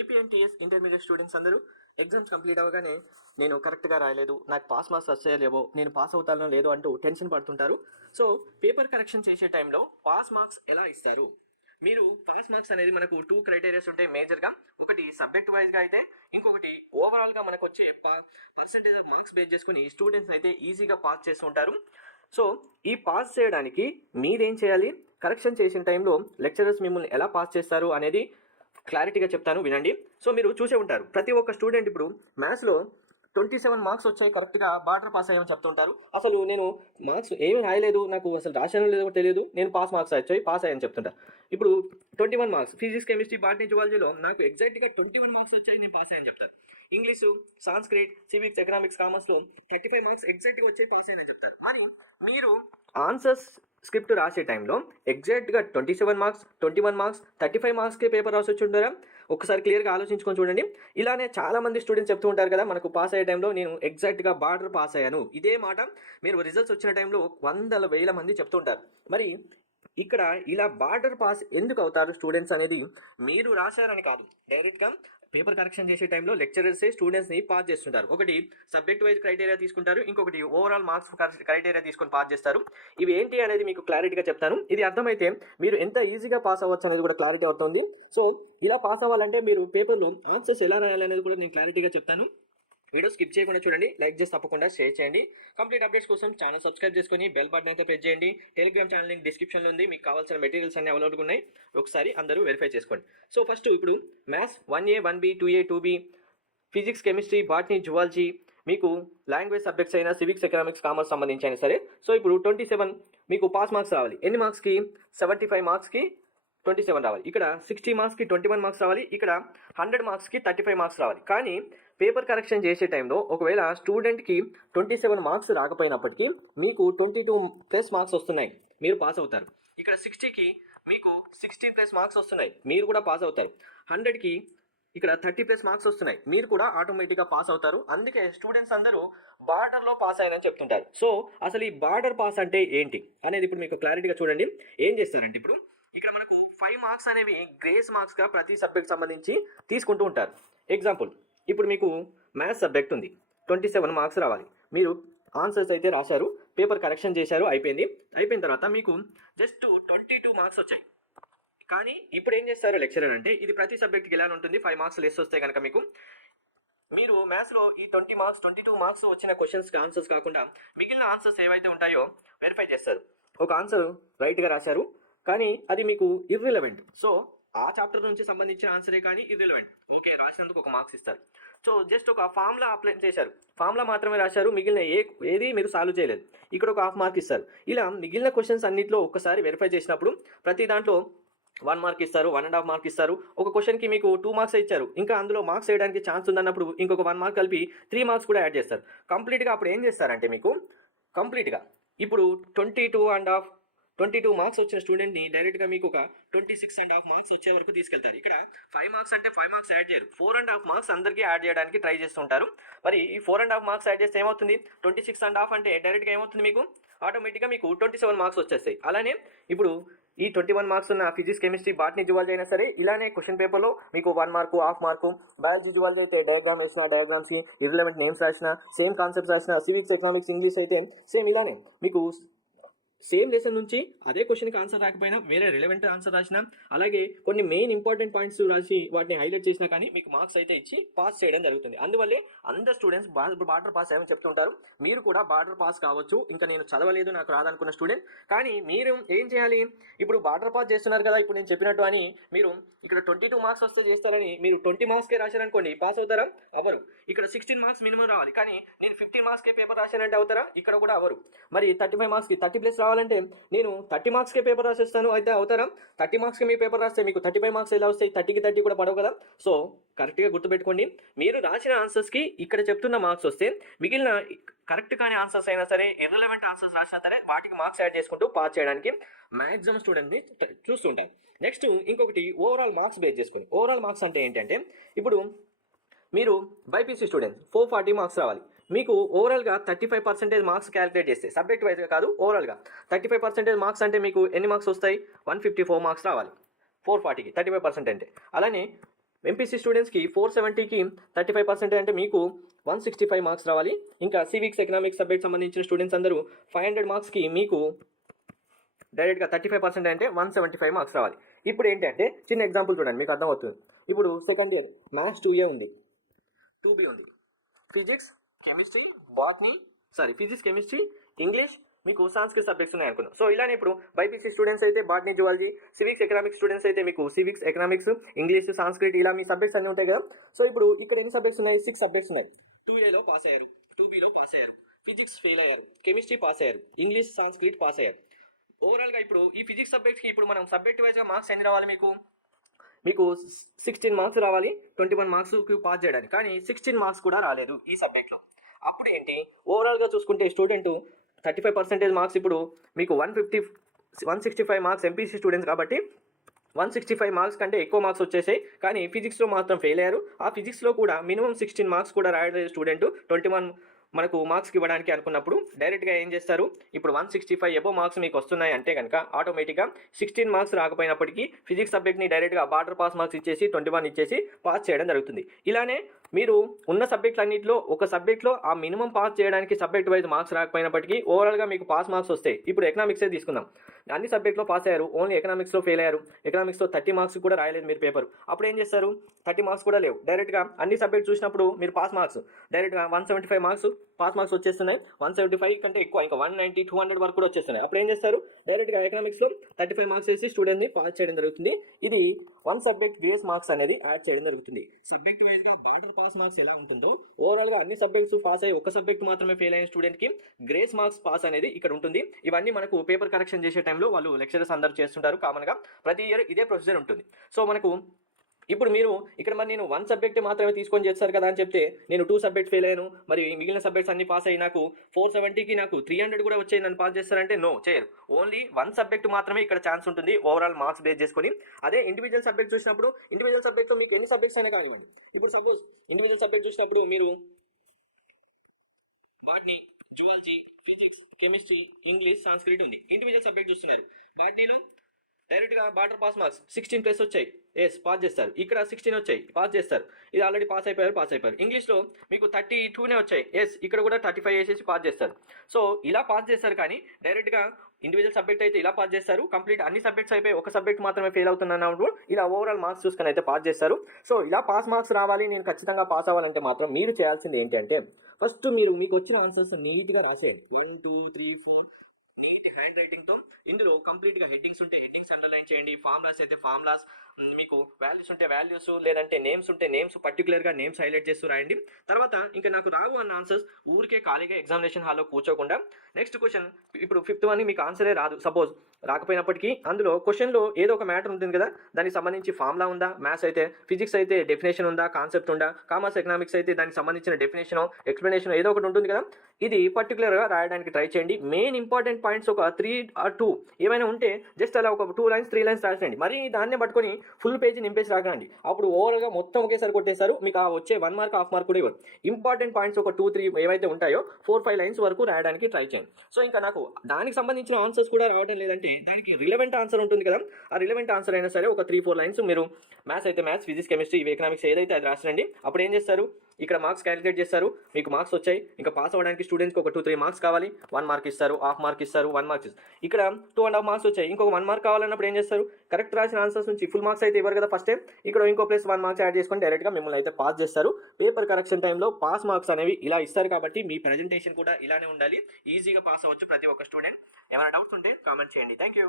APNTS intermediate students అందరూ exams complete అవ్వగానే నేను కరెక్ట్గా రాయలేదు, నాకు పాస్ మార్క్స్ వచ్చేయలేవో, నేను పాస్ అవుతానో లేదో అంటూ టెన్షన్ పడుతుంటారు. సో పేపర్ కరెక్షన్ చేసే టైంలో పాస్ మార్క్స్ ఎలా ఇస్తారు? మీరు పాస్ మార్క్స్ అనేది మనకు 2 క్రైటీరియాస్ ఉంటాయి మేజర్గా. ఒకటి సబ్జెక్ట్ వైజ్గా అయితే, ఇంకొకటి ఓవరాల్గా మనకు వచ్చే పర్సెంటేజ్ ఆఫ్ మార్క్స్ బేస్ చేసుకుని స్టూడెంట్స్ అయితే ఈజీగా పాస్ చేస్తుంటారు. సో ఈ పాస్ చేయడానికి మీరేం చేయాలి, కరెక్షన్ చేసిన టైంలో లెక్చరర్స్ మిమ్మల్ని ఎలా పాస్ చేస్తారు అనేది క్లారిటీగా చెప్తాను, వినండి. సో మీరు చూసే ఉంటారు, ప్రతి ఒక్క స్టూడెంట్ ఇప్పుడు మ్యాథ్స్లో 27 మార్క్స్ వచ్చాయి, కరెక్ట్గా బార్డర్ పాస్ అయ్యామని చెప్తుంటారు. అసలు నేను మార్క్స్ ఏమీ రాయలేదు, నాకు అసలు రాశానో లేదో తెలియదు, నేను పాస్ మార్క్స్ వచ్చాయి, పాస్ అయ్యాని చెప్తుంటారు. ఇప్పుడు 21 మార్క్స్ ఫిజిక్స్, కెమిస్ట్రీ, బాటనీ, జువాలజీలో నాకు ఎగ్జాక్ట్గా 21 మార్క్స్ వచ్చాయి, నేను పాస్ అయ్యాని చెప్తారు. ఇంగ్లీషు, సాంస్క్రిట్, సివిక్స్, ఎకనామిక్స్, కామర్స్లో 35 మార్క్స్ ఎగ్జాక్ట్గా వచ్చాయి, పాస్ అయ్యాని చెప్తారు. మరి మీరు ఆన్సర్స్ స్క్రిప్ట్ రాసే టైంలో ఎగ్జాక్ట్గా 27 మార్క్స్, 21 మార్క్స్, 35 మార్క్స్కే పేపర్ రాసి వచ్చి ఉంటారా? ఒకసారి క్లియర్గా ఆలోచించుకొని చూడండి. ఇలానే చాలామంది స్టూడెంట్స్ చెప్తూ ఉంటారు కదా, మనకు పాస్ అయ్యే టైంలో నేను ఎగ్జాక్ట్గా బార్డర్ పాస్ అయ్యాను. ఇదే మాట మీరు రిజల్ట్స్ వచ్చిన టైంలో వందల వేల మంది చెప్తుంటారు. మరి ఇక్కడ ఇలా బార్డర్ పాస్ ఎందుకు అవుతారు స్టూడెంట్స్ అనేది మీరు రాశారని కాదు, డైరెక్ట్గా పేపర్ కరెక్షన్ చేసే టైంలో లెక్చరర్సే స్టూడెంట్స్ని పాస్ చేస్తుంటారు. ఒకటి సబ్జెక్ట్ వైజ్ క్రైటీరియా తీసుకుంటారు, ఇంకొకటి ఓవరాల్ మార్క్స్ క్రైటీరియా తీసుకొని పాస్ చేస్తారు. ఇవి ఏంటి అనేది మీకు క్లారిటీగా చెప్తాను. ఇది అర్థమైతే మీరు ఎంత ఈజీగా పాస్ అవ్వచ్చు అనేది కూడా క్లారిటీ అవుతుంది. సో ఇలా పాస్ అవ్వాలంటే మీరు పేపర్లో ఆన్సర్స్ ఎలా రాయాలి అనేది కూడా నేను క్లారిటీగా చెప్తాను. వీడియో స్కిప్ చేయకుండా చూడండి, లైక్ చేసి తప్పకుండా షేర్ చేయండి. కంప్లీట్ అప్డేట్స్ కోసం ఛానల్ సబ్స్క్రైబ్ చేసుకొని బెల్ బటన్ అయితే ప్రెస్ చేయండి. టెలిగ్రామ్ ఛానల్ లింక్ డిస్క్రిప్షన్లో ఉంది, మీకు కావాల్సిన మెటీరియల్స్ అన్ని అవైలబుల్గా ఉన్నాయి, ఒకసారి అందరూ వెరిఫై చేసుకోండి. సో ఫస్ట్ ఇప్పుడు maths 1A, 1B, 2A, 2B, physics, chemistry, botany, zoology, మీకు లాంగ్వేజ్ సబ్జెక్ట్స్ అయినా సివిక్స్, ఎకనామిక్స్, కామర్స్ సంబంధించి అయినా సరే. సో ఇప్పుడు 27 మీకు పాస్ మార్క్స్ రావాలి. ఎన్ని మార్క్స్కి? 75 మార్క్స్కి 27 రావాలి. ఇక్కడ 60 మార్క్స్కి 21 మార్క్స్ రావాలి. ఇక్కడ 100 మార్క్స్కి 35 మార్క్స్ రావాలి. కానీ పేపర్ కరెక్షన్ చేసే టైంలో ఒకవేళ స్టూడెంట్కి 27 మార్క్స్ రాకపోయినప్పటికీ మీకు 22+ మార్క్స్ వస్తున్నాయి, మీరు పాస్ అవుతారు. ఇక్కడ 60కి మీకు 16+ మార్క్స్ వస్తున్నాయి, మీరు కూడా పాస్ అవుతారు. 100కి ఇక్కడ 30+ మార్క్స్ వస్తున్నాయి, మీరు కూడా ఆటోమేటిక్గా పాస్ అవుతారు. అందుకే స్టూడెంట్స్ అందరూ బార్డర్లో పాస్ అయ్యారని చెప్తుంటారు. సో అసలు ఈ బార్డర్ పాస్ అంటే ఏంటి అనేది ఇప్పుడు మీకు క్లారిటీగా చూడండి. ఏం చేస్తారంటే ఇప్పుడు ఇక్కడ మనకు 5 మార్క్స్ అనేవి గ్రేస్ మార్క్స్గా ప్రతి సబ్జెక్ట్ సంబంధించి తీసుకుంటూ ఉంటారు. ఎగ్జాంపుల్, ఇప్పుడు మీకు మ్యాథ్స్ సబ్జెక్ట్ ఉంది, 27 మార్క్స్ రావాలి. మీరు ఆన్సర్స్ అయితే రాశారు, పేపర్ కరెక్షన్ చేశారు, అయిపోయిన తర్వాత మీకు జస్ట్ 22 మార్క్స్ వచ్చాయి. కానీ ఇప్పుడు ఏం చేస్తారు లెక్చరర్ అంటే, ఇది ప్రతి సబ్జెక్ట్కి ఎలా ఉంటుంది, 5 మార్క్స్ లెస్ వస్తాయి కనుక మీరు మ్యాథ్స్లో ఈ 20 మార్క్స్ 22 మార్క్స్ వచ్చిన క్వశ్చన్స్కి ఆన్సర్స్ కాకుండా మిగిలిన ఆన్సర్స్ ఏవైతే ఉంటాయో వెరిఫై చేస్తారు. ఒక ఆన్సర్ రైట్గా రాశారు కానీ అది మీకు ఇర్రిలవెంట్, సో ఆ చాప్టర్ నుంచి సంబంధించిన ఆన్సరే కానీ ఇర్రిలవెంట్, ఓకే, రాసినందుకు ఒక మార్క్స్ ఇస్తారు. సో జస్ట్ ఒక ఫార్ములా అప్లై చేశారు, ఫార్ములా మాత్రమే రాశారు, మిగిలిన ఏది మీరు సాల్వ్ చేయలేదు, ఇక్కడ ఒక హాఫ్ మార్క్ ఇస్తారు. ఇలా మిగిలిన క్వశ్చన్స్ అన్నింటిలో ఒక్కసారి వెరిఫై చేసినప్పుడు ప్రతి దాంట్లో 1 మార్క్ ఇస్తారు, 1.5 మార్క్ ఇస్తారు. ఒక క్వశ్చన్కి మీకు 2 మార్క్స్ ఇచ్చారు, ఇంకా అందులో మార్క్స్ వేయడానికి ఛాన్స్ ఉందన్నప్పుడు ఇంకొక 1 మార్క్ కలిపి 3 మార్క్స్ కూడా యాడ్ చేస్తారు. కంప్లీట్గా అప్పుడు ఏం చేస్తారంటే మీకు కంప్లీట్గా ఇప్పుడు 22 మార్క్స్ వచ్చిన స్టూడెంట్ని డైరెక్ట్గా మీకు ఒక 26.5 మార్క్స్ వచ్చే వరకు తీసుకెళ్తారు. ఇక్కడ 5 మార్క్స్ అంటే 5 మార్క్స్ యాడ్ చేయరు, 4.5 మార్క్స్ అందరికీ యాడ్ చేయడానికి ట్రై చేస్తుంటారు. మరి ఈ 4.5 మార్క్స్ యాడ్ చేస్తే ఏమవుతుంది, 26.5 అంటే డైరెక్ట్గా ఏమవుతుంది, మీకు ఆటోమేటిక్గా మీకు 27 మార్క్స్ వచ్చేస్తాయి. అలానే ఇప్పుడు ఈ 21 మార్క్స్ ఉన్న ఫిజిక్స్, కెమిస్ట్రీ, బాటనీ, జువాలజీ అయినా సరే ఇలానే క్వశ్చన్ పేపర్లో మీకు 1 mark, half mark, biology, zoology అయితే డయాగ్రామ్ వేసిన, డయాగ్రామ్స్కి ఇర్రిలవెంట్ నేమ్స్ రాసిన, సేమ్ కాన్సెప్ట్స్ రాసిన, సివిక్స్, ఎకనామిక్స్, ఇంగ్లీష్ అయితే సేమ్ ఇలానే మీకు సేమ్ లెసన్ నుంచి అదే క్వశ్చన్కి ఆన్సర్ రాకపోయినా వేరే రిలవెంట్ ఆన్సర్ రాసినా, అలాగే కొన్ని మెయిన్ ఇంపార్టెంట్ పాయింట్స్ రాసి వాటిని హైలైట్ చేసినా కానీ మీకు మార్క్స్ అయితే ఇచ్చి పాస్ చేయడం జరుగుతుంది. అందువల్లే అందరు స్టూడెంట్స్ బార్డర్ పాస్ అయ్యని చెప్తుంటారు. మీరు కూడా బార్డర్ పాస్ కావచ్చు. ఇంకా నేను చదవలేదు, నాకు రాదనుకున్న స్టూడెంట్, కానీ మీరు ఏం చేయాలి, ఇప్పుడు బార్డర్ పాస్ చేస్తున్నారు కదా, ఇప్పుడు నేను చెప్పినట్టు అని మీరు ఇక్కడ 22 మార్క్స్ వస్తే చేస్తారని మీరు 20 మార్క్స్కే రాశారనుకోండి, పాస్ అవుతారా? అవ్వరు. ఇక్కడ 16 మార్క్స్ మినిమం రావాలి, కానీ నేను 15 మార్క్స్కే పేపర్ రాశానంటే అవుతారా? ఇక్కడ కూడా అవ్వరు. మరి 35 మార్క్స్కి 30+ రావాలంటే నేను 30 మార్క్స్కే పేపర్ రాసేస్తాను, అయితే అవుతారా? 30 మార్క్స్కి మీ పేపర్ రాస్తే మీకు 35 మార్క్స్ ఎలా వస్తాయి? 30కి 30 కూడా పడవు కదా. సో కరెక్ట్గా గుర్తుపెట్టుకోండి, మీరు రాసిన ఆన్సర్స్కి ఇక్కడ చెప్తున్న మార్క్స్ వస్తే మిగిలిన కరెక్ట్ కానీ ఆన్సర్స్ అయినా సరే, ఇర్రిలవెంట్ ఆన్సర్స్ రాసినా సరే వాటికి మార్క్స్ యాడ్ చేసుకుంటూ పాస్ చేయడానికి మ్యాక్సిమం స్టూడెంట్ని చూస్తుంటారు. నెక్స్ట్ ఇంకొకటి ఓవరాల్ మార్క్స్ బేస్ చేసుకుని. ఓవరాల్ మార్క్స్ అంటే ఏంటంటే, ఇప్పుడు మీరు బైపీసీ స్టూడెంట్స్ 440 మార్క్స్ రావాలి, మీకు ఓవరాల్గా 35% మార్క్స్ క్యాలిక్యులేట్ చేస్తే, సబ్జెక్ట్ వైజ్గా కాదు ఓవరాల్గా 35% మార్క్స్ అంటే మీకు ఎన్ని మార్క్స్ వస్తాయి? 154 మార్క్స్ రావాలి 440కి 35% అంటే. అలానే ఎంపీసీ స్టూడెంట్స్కి 470కి 35% అంటే మీకు 165 మార్క్స్ రావాలి. ఇంకా సివిక్స్ ఎకనామిక్స్ సబ్జెక్ట్ సంబంధించిన స్టూడెంట్స్ అందరూ 500 మార్క్స్కి మీకు డైరెక్ట్గా 35% అంటే 175 మార్క్స్ రావాలి. ఇప్పుడు ఏంటంటే చిన్న ఎగ్జాంపుల్ చూడండి, మీకు అర్థమవుతుంది. ఇప్పుడు సెకండ్ ఇయర్ మ్యాథ్స్ 2A ఉంది, 2B ఉంది, ఫిజిక్స్ కెమిస్ట్రీ ఇంగ్లీష్ మీకు సాంస్క్రిట్ సబ్జెక్ట్స్ ఉన్నాయి అనుకున్నాం. సో ఇలానే ఇప్పుడు బైపీసీ స్టూడెంట్స్ అయితే botany zoology, civics economics students అయితే మీకు సివిక్స్ ఎకనామిక్స్ ఇంగ్లీష్ సాంస్క్రిట్ ఇలా మీ సబ్జెక్ట్స్ అన్నీ ఉంటాయి కదా. సో ఇప్పుడు ఇక్కడ ఎన్ని సబ్జెక్ట్స్ ఉన్నాయి? 6 సబ్జెక్ట్స్ ఉన్నాయి. 2Aలో పాస్ అయ్యారు, 2Bలో పాస్ అయ్యారు, ఫిజిక్స్ ఫెయిల్ అయ్యారు, కెమిస్ట్రీ పాస్ అయ్యారు, ఇంగ్లీష్ సాంస్క్రిట్ పాస్ అయ్యారు. ఓవరాల్గా ఇప్పుడు ఈ ఫిజిక్స్ సబ్జెక్ట్కి ఇప్పుడు మనం సబ్జెక్ట్ వైజ్గా మార్క్స్ ఎన్ని రావాలి? మీకు 16 మార్క్స్ రావాలి 21 మార్క్స్కి పాస్ చేయడానికి. కానీ 16 మార్క్స్ కూడా రాలేదు ఈ సబ్జెక్ట్లో. అప్పుడు ఏంటి, ఓవరాల్గా చూసుకుంటే స్టూడెంట్ 35% మార్క్స్ ఇప్పుడు మీకు 165 మార్క్స్ ఎంపీసీ స్టూడెంట్స్ కాబట్టి 165 మార్క్స్ కంటే ఎక్కువ మార్క్స్ వచ్చేసాయి. కానీ ఫిజిక్స్లో మాత్రం ఫెయిల్ అయ్యారు. ఆ ఫిజిక్స్లో కూడా మినిమం 16 మార్క్స్ కూడా రాయలేదు స్టూడెంట్ 21 మనకు మార్క్స్కి ఇవ్వడానికి అనుకున్నప్పుడు డైరెక్ట్గా ఏం చేస్తారు, ఇప్పుడు 165 ఎబో మార్క్స్ మీకు వస్తున్నాయి అంటే కనుక ఆటోమేటిక్గా 16 మార్క్స్ రాకపోయినప్పటికీ ఫిజిక్స్ సబ్జెక్ట్ని డైరెక్ట్గా బార్డర్ పాస్ మార్క్స్ ఇచ్చేసి 21 ఇచ్చేసి పాస్ చేయడం జరుగుతుంది. ఇలానే మీరు ఉన్న సబ్జెక్టులన్నింటిలో ఒక సబ్జెక్ట్లో ఆ మినిమం పాస్ చేయడానికి సబ్జెక్ట్ వైజ్ మార్క్స్ రాకపోయినప్పటికీ ఓవరాల్గా మీకు పాస్ మార్క్స్ వస్తాయి. ఇప్పుడు ఎకనామిక్సే తీసుకుందాం, అన్ని సబ్జెక్ట్లో పాస్ అయ్యారు, ఓన్లీ ఎకనామిక్స్లో ఫెయిల్ అయ్యారు. ఎకనామిక్స్లో 30 మార్క్స్ కూడా రాయలేదు మీరు పేపర్. అప్పుడు ఏం చేస్తారు, 30 మార్క్స్ కూడా లేవు. డైరెక్ట్గా అన్ని సబ్జెక్ట్ చూసినప్పుడు మీరు పాస్ మార్క్స్ డైరెక్ట్గా 175 మార్క్స్ పాస్ మార్క్స్ వచ్చేస్తున్నాయి. 175 కంటే ఎక్కువ ఇంకా 190 200 వరకు కూడా వచ్చేస్తున్నాయి. అప్పుడు ఏం చేస్తారు, డైరెక్ట్గా ఎకనామిక్స్లో 35 మార్క్స్ వేసి స్టూడెంట్ని పాస్ చేయడం జరుగుతుంది. ఇది 1 సబ్జెక్ట్ గ్రేస్ మార్క్స్ అనేది యాడ్ చేయడం జరుగుతుంది. సబ్జెక్ట్ వైజ్గా బార్డర్ పాస్ మార్క్స్ ఎలా ఉంటుందో ఓవరాల్గా అన్ని సబ్జెక్ట్స్ పాస్ అయ్యి ఒక సబ్జెక్ట్ మాత్రమే ఫెయిల్ అయిన స్టూడెంట్కి గ్రేస్ మార్క్స్ పాస్ అనేది ఇక్కడ ఉంటుంది. ఇవన్నీ మనకు పేపర్ కరెక్షన్ చేసే టైంలో వాళ్ళు లెక్చరర్స్ అందరూ చేస్తుంటారు. కామన్గా ప్రతి ఇయర్ ఇదే ప్రొసీజర్ ఉంటుంది. సో మనకు ఇప్పుడు మీరు ఇక్కడ మరి నేను 1 సబ్జెక్ట్ మాత్రమే తీసుకొని చేస్తారు కదా అని చెప్తే నేను 2 సబ్జెక్ట్ ఫెయిల్ అయ్యాను, మరి మిగిలిన సబ్జెక్ట్స్ అన్ని పాస్ అయ్యి నాకు 470కి నాకు 300 కూడా వచ్చాయి, నన్ను పాస్ చేస్తారంటే నో చేయరు. ఓన్లీ 1 సబ్జెక్ట్ మాత్రమే ఇక్కడ ఛాన్స్ ఉంటుంది ఓవరాల్ మార్క్స్ బేస్ చేసుకొని. అదే ఇండివిజువల్ సబ్జెక్ట్ చూసినప్పుడు ఇండివిజువల్ సబ్జెక్ట్లో మీకు ఎన్ని సబ్జెక్ట్స్ అయినా కానివ్వండి. ఇప్పుడు సపోజ్ ఇండివిజువల్ సబ్జెక్ట్ చూసినప్పుడు మీరు botany zoology physics chemistry English Sanskrit ఉంది, ఇండివిజువల్ సబ్జెక్ట్ చూస్తున్నారు. బాటనీలో డైరెక్ట్గా బార్డర్ పాస్ మార్క్స్ 16+ వచ్చాయి, ఎస్ పాస్ చేస్తారు. ఇక్కడ 16 వచ్చాయి, పాస్ చేస్తారు. ఇది ఆల్రెడీ పాస్ అయిపోయారు. ఇంగ్లీష్లో మీకు 32 వచ్చాయి, ఎస్ ఇక్కడ కూడా 35 వేసేసి పాస్ చేస్తారు. సో ఇలా పాస్ చేస్తారు. కానీ డైరెక్ట్గా ఇండివిజువల్ సబ్జెక్ట్ అయితే ఇలా పాస్ చేస్తారు. కంప్లీట్ అన్ని సబ్జెక్ట్స్ అయిపోయి ఒక సబ్జెక్ట్ మాత్రమే ఫెయిల్ అవుతున్నప్పుడు ఇలా ఓవరాల్ మార్క్స్ చూసుకొని అయితే పాస్ చేస్తారు. సో ఇలా పాస్ మార్క్స్ రావాలి, నేను ఖచ్చితంగా పాస్ అవ్వాలంటే మాత్రం మీరు చేయాల్సింది ఏంటంటే ఫస్ట్ మీకు వచ్చిన ఆన్సర్స్ నీట్గా రాసేయండి. 1 2 3 4 నీట్ హ్యాండ్ రైటింగ్తో. ఇందులో కంప్లీట్గా హెడ్డింగ్స్ ఉంటే హెడ్డింగ్స్ అండర్లైన్ చేయండి, ఫార్ములాస్ అయితే ఫార్ములాస్, మీకు వాల్యూస్ ఉంటే వాల్యూస్, లేదంటే నేమ్స్ ఉంటే నేమ్స్ పర్టికులర్గా నేమ్స్ హైలైట్ చేస్తూ రాయండి. తర్వాత ఇంకా నాకు రావు అన్న ఆన్సర్స్ ఊరికే ఖాళీగా ఎగ్జామినేషన్ హాల్లో కూర్చోకుండా నెక్స్ట్ క్వశ్చన్ ఇప్పుడు 5th వన్ మీకు ఆన్సరే రాదు, సపోజ్ రాకపోయినప్పటికీ అందులో క్వశ్చన్లో ఏదో ఒక మ్యాటర్ ఉంటుంది కదా, దానికి సంబంధించి ఫార్ములా ఉందా, మ్యాథ్స్ అయితే ఫిజిక్స్ అయితే డెఫినేషన్ ఉందా, కాన్సెప్ట్ ఉందా, కామర్స్ ఎకనామిక్స్ అయితే దానికి సంబంధించిన డెఫినేషన్ ఎక్స్ప్లెనేషన్ ఏదో ఒకటి ఉంటుంది కదా, ఇది పర్టికులర్గా రాయడానికి ట్రై చేయండి. మెయిన్ ఇంపార్టెంట్ పాయింట్స్ ఒక 3 or 2 ఏమైనా ఉంటే జస్ట్ అలా ఒక 2 lines 3 lines రాసేయండి. మరి దాన్నే పట్టుకొని ఫుల్ పేజీ నింపేసి రాకండి, అప్పుడు ఓవరాల్గా మొత్తం ఒకేసారి కొట్టేశారు, మీకు ఆ వచ్చే 1 mark 1/2 mark కూడా ఇవ్వరు. ఇంపార్టెంట్ పాయింట్స్ ఒక 2 3 ఏవైతే ఉంటాయో 4 5 lines వరకు రాయడానికి ట్రై చేయండి. సో ఇంకా నాకు దానికి సంబంధించిన ఆన్సర్స్ కూడా రావడం లేదంటే దానికి రిలవెంట్ ఆన్సర్ ఉంటుంది కదా, ఆ రిలవెంట్ ఆన్సర్ అయినా సరే ఒక 3 4 lines మీరు మ్యాథ్స్ అయితే మ్యాథ్స్ ఫిజిక్స్ కెమిస్ట్రీ ఎకనామిక్స్ ఏదైతే అది రాసిరండి. అప్పుడు ఏం చేస్తారు, ఇక్కడ మార్క్స్ క్యాలిక్యులేట్ చేస్తారు, మీకు మార్క్స్ వచ్చాయి. ఇంకా పాస్ అవ్వడానికి స్టూడెంట్స్కి ఒక 2 3 marks కావాలి, 1 mark ఇస్తారు, 1/2 mark ఇస్తారు, 1 mark ఇస్తారు. ఇక్కడ 2.5 marks వచ్చాయి, ఇంకొక 1 mark కావాలన్నప్పుడు ఏం చేస్తారు, కరెక్ట్ రాసిన ఆన్సర్స్ నుంచి ఫుల్ మార్క్స్ అయితే ఇవ్వరు కదా ఫస్ట్ టైం, ఇక్కడ ఇంకో ప్లస్ 1 marks యాడ్ చేసుకొని డైరెక్ట్గా మిమ్మల్ని అయితే పాస్ చేస్తారు. పేపర్ కరెక్షన్ టైంలో పాస్ మార్క్స్ అనేవి ఇలా ఇస్తారు కాబట్టి మీ ప్రజెంటేషన్ కూడా ఇలానే ఉండాలి, ఈజీగా పాస్ అవ్వచ్చు ప్రతి ఒక్క స్టూడెంట్. ఏమైనా డౌట్స్ ఉంటే కామెంట్ చేయండి. Thank you.